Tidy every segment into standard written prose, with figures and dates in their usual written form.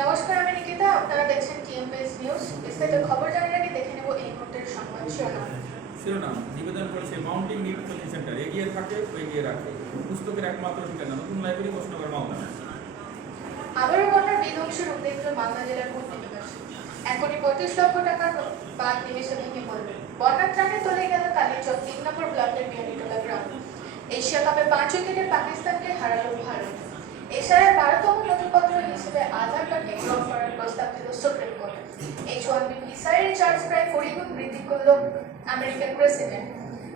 নমস্কার, আমি নিকিতা। আপনারা দেখছেন টিএমপিএস নিউজ। বিস্তারিত খবর জানার আগে দেখে নেব এই মুহূর্তের সংবাদ শিরোনাম। নিবেদন করেছে মাউন্টেন নিউ কোচিং সেন্টার, এগিয়ে থাকে ও এগিয়ে রাখে। পুস্তকের একমাত্র ঠিকানা, নতুন লাইব্রেরি, কোষনগর, মালদা। আবারও বন্যার বিধ্বংসী রূপ দেখল মালদা জেলার ভূমিনিবাসী। 1,35 লক্ষ টাকার বাঁধ নিমেষে ভেঙে পড়বে। বন্যার ত্রাণে তলে গেল কালীচক 3 নম্বর ব্লকের বিহারিটোলা গ্রাম। এশিয়া কাপে 5 উইকেটে পাকিস্তানকে হারালো ভারত। এশিয়ার 12তম নথিপত্র হিসেবে আধার কার্ডকে গ্রহণ করার প্রস্তাব দিল সুপ্রিম কোর্ট। H-1B ভিসার চার্জ প্রায় 40 গুণ বৃদ্ধি করল আমেরিকান প্রেসিডেন্ট।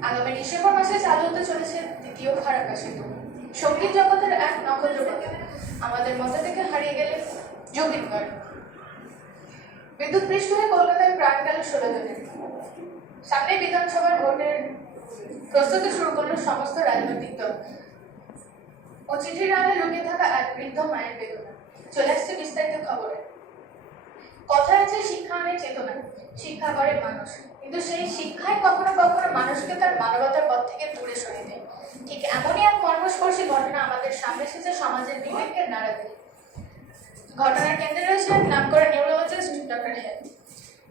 আগামী ডিসেম্বর মাসে চালু হতে চলেছে দ্বিতীয় ফারাক্কা সেতু। সঙ্গীত জগতের এক নক্ষত্রপতি আমাদের মধ্যে থেকে হারিয়ে গেলেন জুবিন গার্গ। বিদ্যুৎ পৃষ্ঠ হয়ে কলকাতায় প্রাণ গেল 16 জনের। সামনে বিধানসভার ভোটের প্রস্তুতি শুরু করলো সমস্ত রাজনৈতিক দল। ও চিঠির আড়ালে লুকিয়ে থাকা এক বৃদ্ধ মায়ের বেদনা। চলে আসছে বিস্তারিত খবরে। কথা আছে শিক্ষা আনে চেতনা, শিক্ষা করে মানুষ, কিন্তু সেই শিক্ষায় কখনো কখনো মানুষকে তার মানবতার পথ থেকে দূরে সরিয়ে দেয়। ঠিক এমনই এক মর্মস্পর্শী ঘটনা আমাদের সামনে এসেছে সমাজের বিবেককে নাড়া দিয়ে। ঘটনার কেন্দ্রে রয়েছেন নামকরা নিউরোলজিস্ট ডক্টর হেল।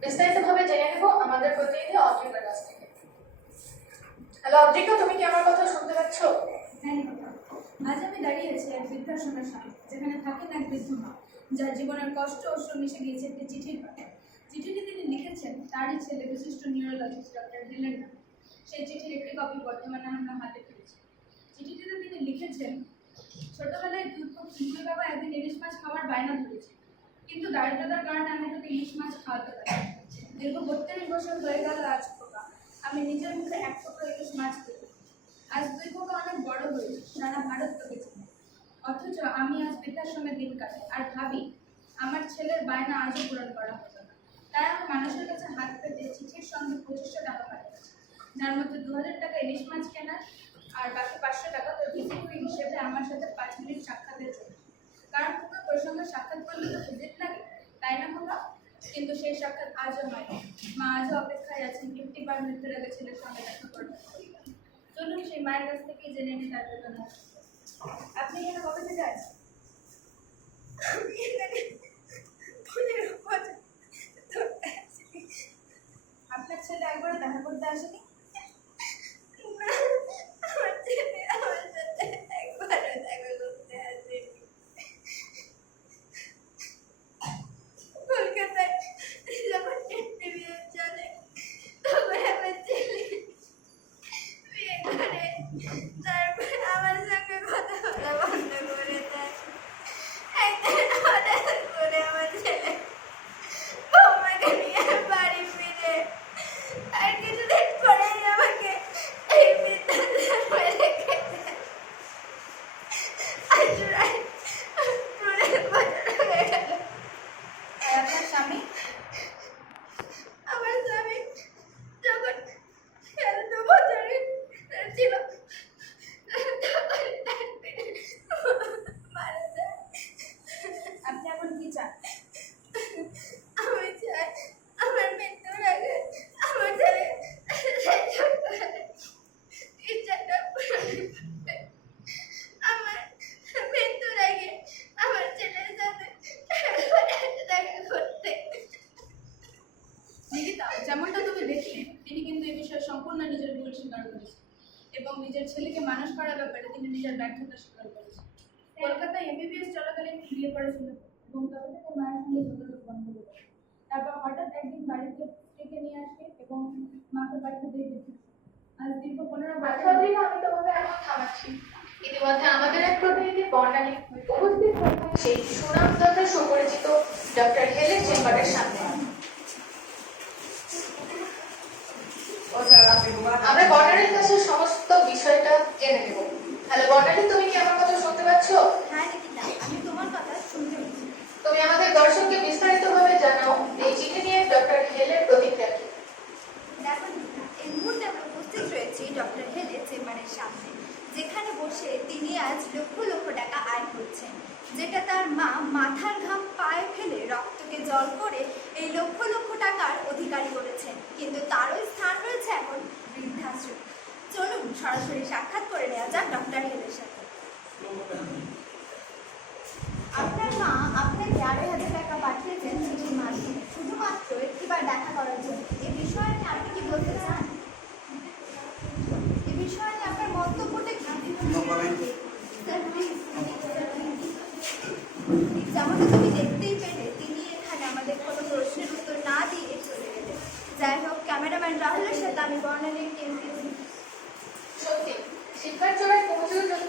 বিস্তারিতভাবে জেনে নেব আমাদের প্রতিনিধি অদ্রিকার কাছ থেকে। হ্যালো অদ্রিকা, তুমি কি আমার কথা শুনতে পাচ্ছ? হ্যাঁ, আজ আমি দাঁড়িয়ে আছি এক বৃদ্ধাশ্রমের সামনে, যেখানে থাকেন এক বৃদ্ধ মা, যার জীবনের কষ্ট ও শ্রম মিশে গিয়েছে একটি চিঠির পাতায়। চিঠিটি তিনি লিখেছেন তারই ছেলে বিশিষ্ট নিউরোলজিস্ট ডক্টর হেলের নামে। সেই চিঠির একটি কপি বর্তমানে আমরা হাতে পেয়েছি। চিঠিটিতে তিনি লিখেছেন, ছোটবেলায় দুই বাবা একদিন ইলিশ মাছ খাওয়ার বায়না ধরেছে, কিন্তু দারিদ্রতার কারণে আমি তোকে ইলিশ মাছ খাওয়াতে পারি। দীর্ঘ 32 বছর হয়ে গেল আজ খোকা আমি নিজের মুখে এক টুকরো ইলিশ মাছ খেতে। আজ দুই খোকা অনেক বড় হয়েছে, সারা ভারত তোকে চিনে, অথচ আমি আজ বৃদ্ধাশ্রমে দিন কাটে আর ভাবি আমার ছেলের বায়না আজও পূরণ করা হতো না। তাই আমি মানুষের কাছে হাত পেতে চিঠির সঙ্গে 2500 টাকা পাঠিয়েছি, যার মধ্যে 2000 টাকা ইলিশ মাছ কেনার আর বাকি 500 টাকা তোর ভিজিট হিসেবে আমার সাথে 5 মিনিট সাক্ষাতের জন্য। কারণ খোকা তোর সঙ্গে সাক্ষাৎ করলে তো ভিজিট লাগে, তাই না খোকা? কিন্তু সেই সাক্ষাৎ আজও হয়। মা আজও অপেক্ষায় আছেন 50 বার মৃত্যুর আগে ছেলের সঙ্গে দেখা করবেন। চলুন সেই মায়ের কাছ থেকে জেনে নিই তার বেদনা। আপনি এখানে কবে থেকে আছেন? আপনার ছেলে একবারও দেখা করতে আসেনি? যেমনটা তুমি দেখলে, তিনি কিন্তু এই বিষয়ে সম্পূর্ণ নিজের ভুল স্বীকার করেছেন এবং নিজের ছেলেকে মানুষ করার ব্যাপারে তিনি নিজের ব্যর্থতা স্বীকার করেছেন। কলকাতায় এমবিবিএস চলাকালীন বিয়ে করেছিল এবং তবে থেকে মায়ের সঙ্গে যোগাযোগ বন্ধ করে। তারপর হঠাৎ একদিন বাড়িতে স্ত্রীকে নিয়ে আসে এবং মাকে পাঠিয়ে দিয়ে দিচ্ছে। আজ দীর্ঘ 15 বছর আমি তোমাকে এখন থামাচ্ছি। ইতিমধ্যে আমাদের এক প্রতিনিধি বর্ণালী উপস্থিত হয়েছে সেই সুনামধন্য সুপরিচিত ডক্টর হেলের চেম্বারের সামনে। আমরা বর্ণালীর কাছে সমস্ত বিষয়টা জেনে নেব। হ্যালো বর্ণালী, তুমি কি আমার কথা শুনতে পাচ্ছ? হ্যাঁ নিকিতা, আমি তোমার কথা শুনতে পাচ্ছি। তুমি আমাদের দর্শককে বিস্তারিতভাবে জানাও এই চিঠি নিয়ে ডক্টর হেলের প্রতিক্রিয়া কি। দেখো নিকিতা, এই মুহূর্তে আমরা উপস্থিত রয়েছি ডক্টর হেলের চেম্বারের সামনে, যেখানে বসে তিনি আজ লক্ষ লক্ষ টাকা আয় করছেন, যেটা তার মা মাথার ঘাম পায়ে ফেলে রক্তকে জল করে এই লক্ষ লক্ষ টাকার অধিকারী করেছেন। কিন্তু তারও স্থান রয়েছে এখন বৃদ্ধাশ্রম। চলুন সরাসরি সাক্ষাৎ করে নেওয়া যাক ডক্টর হেলের সাথে। যেমনটা তুমি দেখতেই পেলে তিনি এখানে আমাদের কোনো প্রশ্নের উত্তর না দিয়ে চলে গেলেন। যাই হোক, ক্যামেরাম্যান রাহুলের সাথে আমি বর্ণালীর টিমকে সত্যি শিক্ষার চূড়ায় পৌঁছেও যদি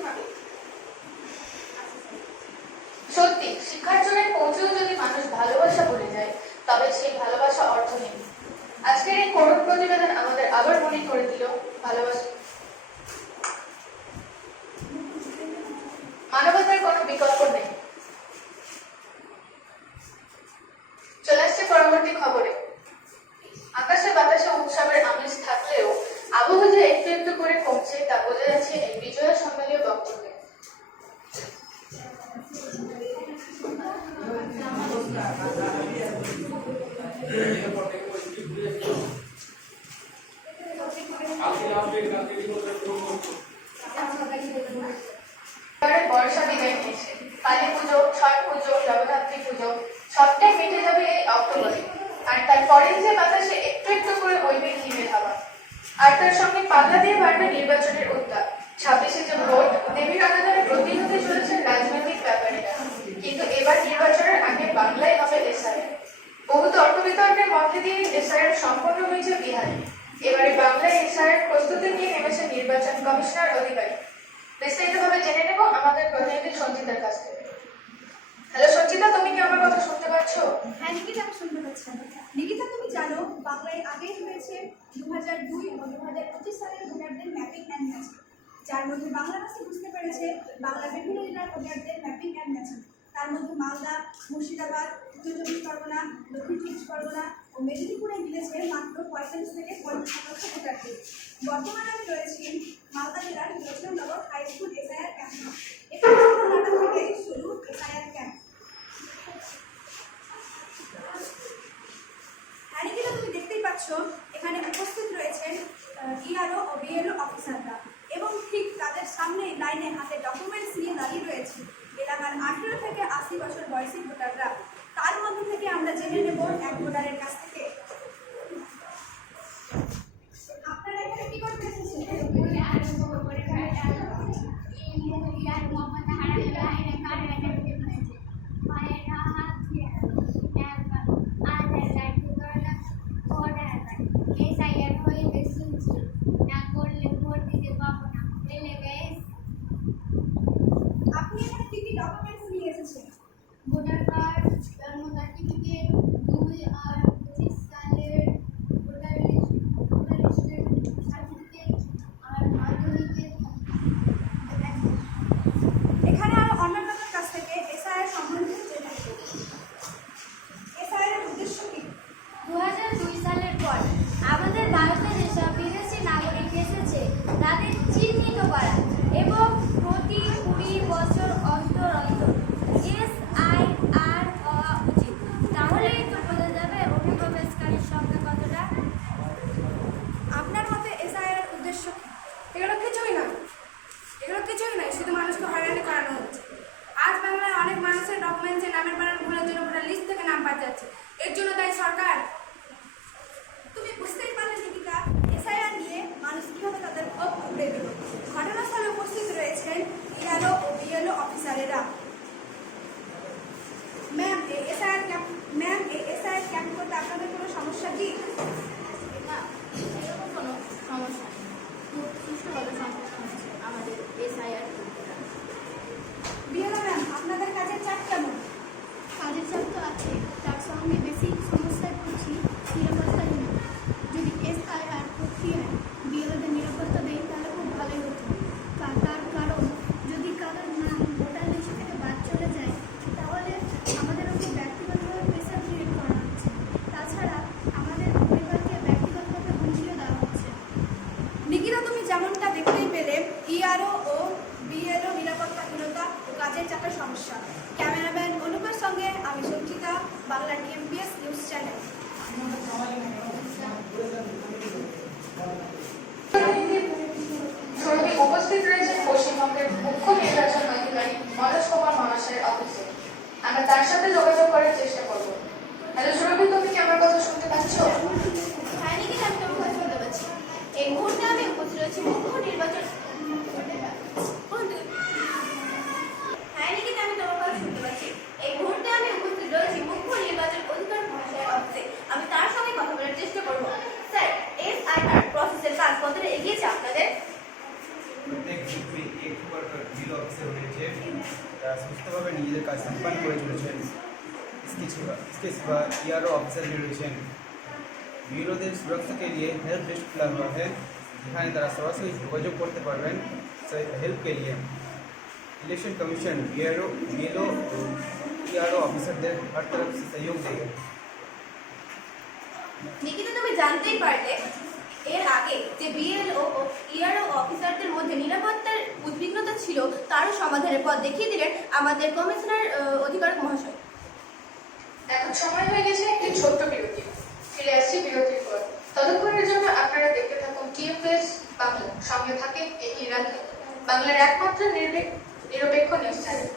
সত্যি শিক্ষার চূড়ায় পৌঁছেও যদি মানুষ ভালোবাসা ভুলে যায়, তবে সেই ভালোবাসা অর্থহীন। আজকের এই করুণ প্রতিবেদন আমাদের আবার মনে করে দিল ভালোবাসা মানবতার কোনো বিকল্প নেই। চলে আসছে পরবর্তী খবরে। আকাশে বাতাসে উৎসবের আমেজ থাকলেও আবহাওয়া যে একটু একটু করে কমছে তা বোঝা যাচ্ছে এই বিজয়া সম্মেলীয় বক্তব্যে। এবারে বর্ষা বিদায় নিয়েছে। কালী পুজো, ছট পুজো, জগদ্ধাত্রী পুজো সবটাই মিটে যাবে এই অক্টোবরে। আর তারপরেই যে বাতাসে একটু একটু করে বইবে হিমের হাওয়া। আর তার সঙ্গে পাল্লা দিয়ে বাড়বে নির্বাচনের উত্তাপ। 26শে যে ভোট, দেবীর আরাধনায় ব্রতী হতে চলেছেন রাজনৈতিক ব্যাপারীরা। কিন্তু এবার নির্বাচনের আগে বাংলায় হবে এসআইআর। বহু তর্ক বিতর্কের মধ্যে দিয়ে এসআইআর সম্পন্ন হয়েছে বিহারে। এবারে বাংলায় এসআইআর প্রস্তুতি নিয়ে নেমেছে নির্বাচন কমিশনার অধিকারী। বিস্তারিতভাবে জেনে নেব আমাদের প্রতিনিধি সঞ্চিতার কাছ থেকে। হ্যালো সঞ্চিতা, তুমি কি আমার কথা শুনতে পাচ্ছ? হ্যাঁ নিকিতা, আমি শুনতে পাচ্ছি। নিকিতা, তুমি জানো বাংলায় আগেই হয়েছে 2002 ও 2025 সালের ভোটারদের ম্যাপিং অ্যান্ড ম্যাচিং, যার মধ্যে বাংলাদেশে বুঝতে পেরেছে বাংলা বিভিন্ন জেলার ভোটারদের ম্যাপিং অ্যান্ড ম্যাচিং। তার মধ্যে মালদা, মুর্শিদাবাদ, উত্তর চব্বিশ পরগনা, দক্ষিণ চব্বিশ পরগনা ও মেদিনীপুরে মিলেছে মাত্র 45 থেকে 50% ভোটারদের। বর্তমানে আমি রয়েছি মালদা জেলার নগর হাই স্কুল এসআইআর ক্যাম্পে। এখানে থেকে শুরু এসআইআর ক্যাম্প। হ্যানিকিটা তুমি দেখতেই পাচ্ছ এখানে উপস্থিত রয়েছেন ইআরও ও বিএলও অফিসাররা, এবং ঠিক তাদের সামনে লাইনে হাতে ডকুমেন্টস নিয়ে দাঁড়িয়ে রয়েছে এলাকার 18 থেকে 80 বছর বয়সী ভোটাররা। তার মধ্যে থেকে আমরা জেনে নেব এক ভোটারের কাছ থেকে। আপনারা এখানে কি করতে এসেছেন? আপনি এখানে কি কি ডকুমেন্টস নিয়ে এসেছেন? ভোটার কার্ড, জন্ম সার্টিফিকেট, 2 আর 25 সালের ভোটার লিস্টের সার্টিফিকেট আর মাধ্যমিকের। এখানে আরো অন্যান্যদের কাছ থেকে এসআইআর সম্বন্ধে জেনে নেব। এসআইআর উদ্দেশ্য কি? 2002 সালের পর আমাদের ভারতে যেসব বিদেশি নাগরিক এসেছে তাদের চিহ্নিত করা এবং প্রতি 20 বছর অন্তর অন্তর এসআইআর হওয়া উচিত। তাহলেই তো বোঝা যাবে অনুপ্রবেশকারীর সংখ্যা কতটা। আপনার মতে এসআইআর এর উদ্দেশ্য কি? এগুলো কিছুই নয়, শুধু মানুষকে হয়রানি করানো হচ্ছে। আজ বাংলায় অনেক মানুষের ডকুমেন্টসে নামের বানান ভুলের জন্য ভোটার লিস্ট থেকে নাম বাদ যাচ্ছে। এর জন্য দায়ী সরকার। তুমি বুঝতেই পারলে নিকিতা, এসআইআর নিয়ে মানুষ কিভাবে তাদের ক্ষোভ উগড়ে দিল। ঘটনাস্থলে উপস্থিত রয়েছেন ইআরও ও বিএলও অফিসারেরা। ম্যাম, এই এসআইআর ক্যাম্প করতে আপনাদের কোনো সমস্যা কি? না, এরকম কোনো সমস্যা নেই। খুব সুষ্ঠুভাবে সম্পন্ন হচ্ছে আমাদের এসআইআর। বিএলও ম্যাম, আপনাদের কাজের চাপ কেমন? কাজের চাপ তো আছে, তার সঙ্গে বেশি সমস্যায় পড়ছি নিরাপত্তাহীনতা। যদি এসআইআর প্রক্রিয়ায় বিএলওদের নিরাপত্তা দেয় তাহলে খুব ভালোই হতো। তার কারণ যদি কারোর নাম ভোটার লিস্ট থেকে বাদ চলে যায় তাহলে আমাদের ওকে ব্যক্তিগতভাবে প্রেসার ক্রিয়েট করা হচ্ছে। তাছাড়া আমাদের পরিবারকে ব্যক্তিগতভাবে হুমকিও দেওয়া হচ্ছে। নিকিতা, তুমি যেমনটা দেখতেই পেলে ইআরও ও বিএলও নিরাপত্তাহীনতা ও কাজের চাপের সমস্যা। ক্যামেরাম্যান অনুপের সঙ্গে আমি সঞ্চিতা, বাংলা টিএমপিএস নিউজ চ্যানেল। শুরুতে উপস্থিত রয়েছেন পশ্চিমবঙ্গের মুখ্য নির্বাচন অধিকারী মনোজ কুমার মহাশয়ের অফিসে। আমরা তার সাথে যোগাযোগ করার চেষ্টা করব। হ্যালো সুরভি, তুমি কি আমার কথা শুনতে পাচ্ছ? হ্যাঁ নিকিতা, আমি তোমার কথা শুনতে পাচ্ছি। এই মুহূর্তে আমি উপস্থিত রয়েছি মুখ্য নির্বাচন। হ্যাঁ নিকিতা, আমি তোমার কথা শুনতে পাচ্ছি। এই মুহূর্তে তারা সুস্থভাবে নিজেদের কাজ সম্পাদন করে চলেছেন। स्केच व ERO ऑफिसर রয়েছেন। বিরোধের সুরক্ষা के लिए हेल्प डेस्क खुला हुआ है, যেখানে তারা সরাসরি যোগাযোগ করতে পারবেন हेल्प के लिए। इलेक्शन कमीशन BLO ERO অফিসারদের हर तरफ से सहयोग देगा। নিকিতা, তুমি জানতেই পারলে এর আগে যে BLO ও ERO অফিসারদের মধ্যে নিরাপত্তার উদ্বিগ্নতা ছিল তারও সমাধানের পথ দেখিয়ে দিলেন আমাদের কমিশনার অধিকারক মহাশয়। এখন সময় হয়ে গেছে একটি ছোট্ট বিরতি। ফিরে আসছি বিরতির পর। ততক্ষণের জন্য আপনারা দেখতে থাকুন TFS বাংলা। সঙ্গে থাকেন এই রাধা, বাংলার একমাত্র নিরপেক্ষ নিউজ চ্যানেল।